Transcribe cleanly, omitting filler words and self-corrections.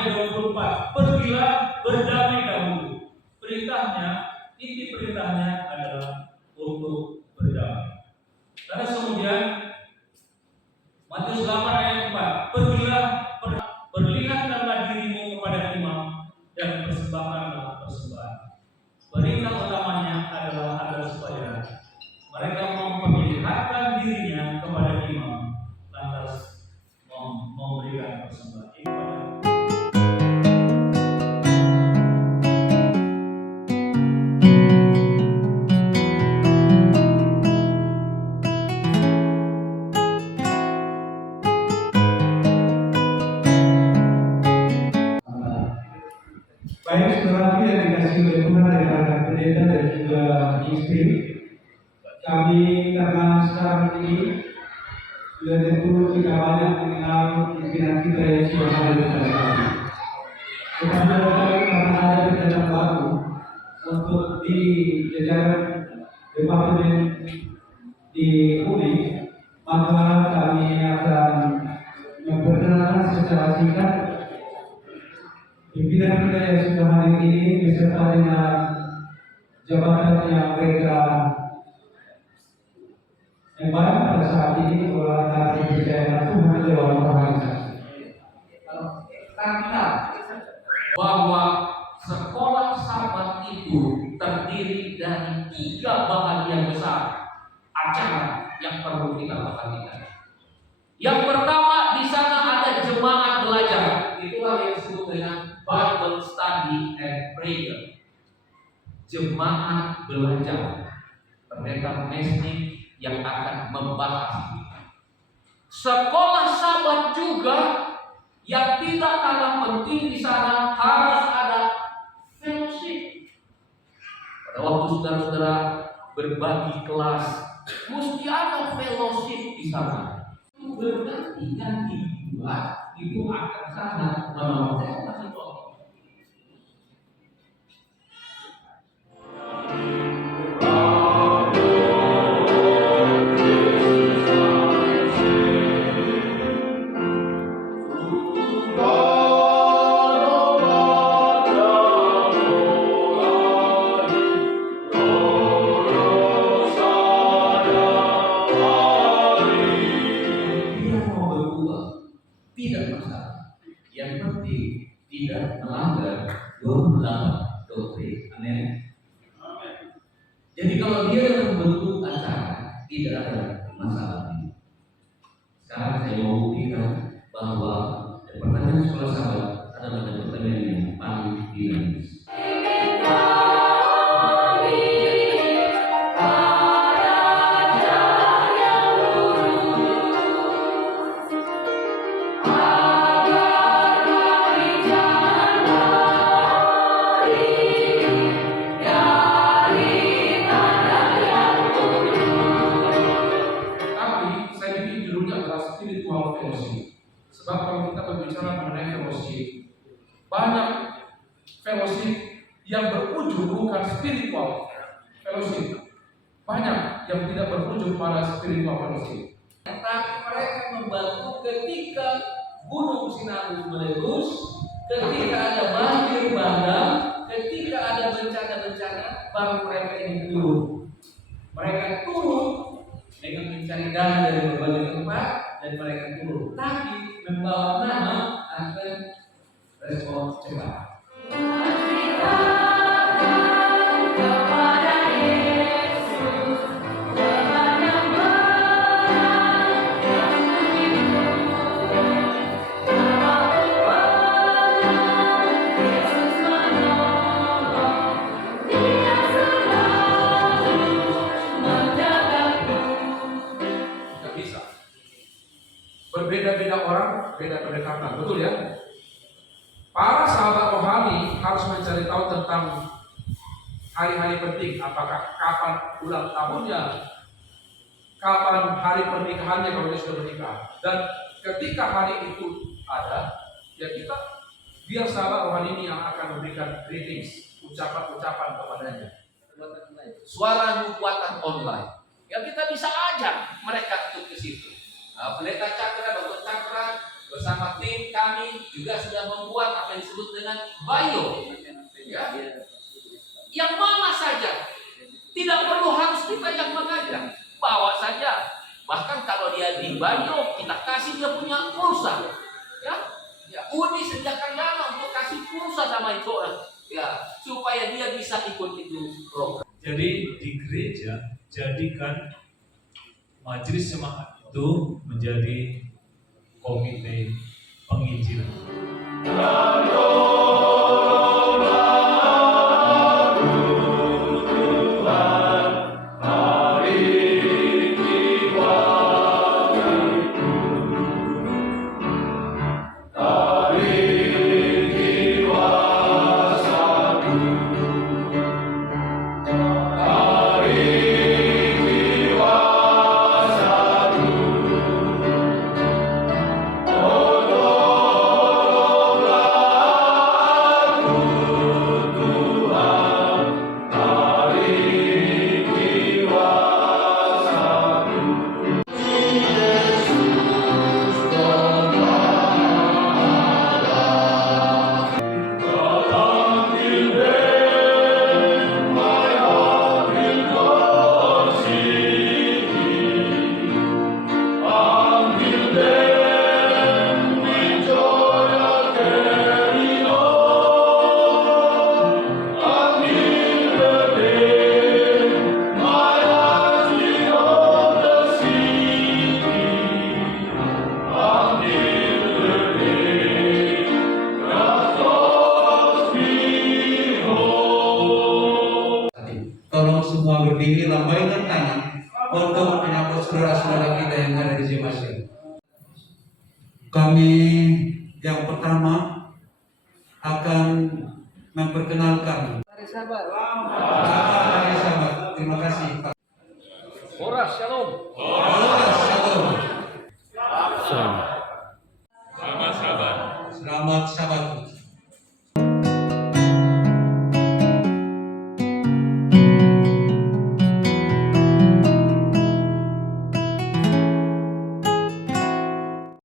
ayat 24, pergilah berdamai dahulu. Inti perintahnya adalah untuk berdamai. Terus kemudian Matius 8 ayat 4, pergilah berlihatkanlah dirimu kepada imam dan persembahkanlah persembahan. Perintah utamanya adalah supaya mereka memperlihatkan dirinya kepada imam, lantas memberikan persembahan. Baik saudara yang dikasih oleh Tuhan dari anak pendeta dan juga istri, kami karena sekarang ini sudah tentu kita banyak mengenal pimpinan kita yang sudah ada di dalam kami. Tetapi karena ada pendeta baru untuk di jajaran departemen di UNI, maka kami akan memperkenalkan secara singkat pimpinan kita yang sudah hadir ini beserta dengan jabatan yang mereka emban pada saat ini oleh dari kepercayaan Tuhan lewat organisasi. Bahwa sekolah Sabat itu terdiri dari 3 bahagian besar acara yang perlu kita perhatikan. Yang pertama, di sana ada jemaat belajar. Itulah yang disebut dengan Bible Study and Prayer. Jemaat belajar, pendeta Mesnik yang akan membahas. Sekolah Sabat juga yang tidak kalah penting di sana harus ada fellowship. Pada waktu saudara-saudara berbagi kelas, mesti ada fellowship di sana. Itu berarti yang dibuat itu akan sangat menolong. Saya kasih contoh. Tidak masalah. Yang penting tidak melanggar doktrin. Amin. Jadi kalau dia dalam bentuk acara, tidak ada masalah. Sekarang saya mau buktikan bahwa departemen sekolah Sabat adalah departemen yang paling dinamis. Sebab kalau kita berbicara mengenai fellowship, banyak fellowship yang berujung bukan spiritual fellowship, banyak yang tidak berujung pada spiritual fellowship. Tapi mereka membantu ketika gunung Sinabung meletus, ketika ada banjir bandang, ketika ada bencana-bencana, baru mereka ini turun. Mereka turun dengan mencari dana dari berbagai tempat dan mereka turun. Tapi membawa nama akan respon cepat. Berbeda-beda orang, beda pendekatan, betul ya? Para sahabat rohani harus mencari tahu tentang hari-hari penting, apakah kapan ulang tahunnya, kapan hari pernikahannya kalau dia sudah menikah. Dan ketika hari itu ada, ya kita biar sahabat rohani ini yang akan memberikan greetings, ucapan-ucapan kepadanya. Suara nubuatan online, ya kita bisa ajak mereka untuk ke situ. Pendeta Cakra, Dokter Cakra bersama tim kami kami juga sudah membuat apa yang disebut dengan bio. Ya. Yang mana saja, tidak perlu harus kita yang mengajar, bawa saja. Bahkan kalau dia di bio, kita kasih dia punya pulsa. Ya, Uni sediakan dana untuk kasih pulsa sama itu orang. Ya, supaya dia bisa ikut itu program. Jadi di gereja jadikan majelis jemaat itu menjadi komite penginjilan. Tolong semua berdiri, lambaikan tangan untuk menyambut saudara-saudara kita yang ada di Zimasir. Kami yang pertama akan memperkenalkan. Mari sahabat. Terima kasih.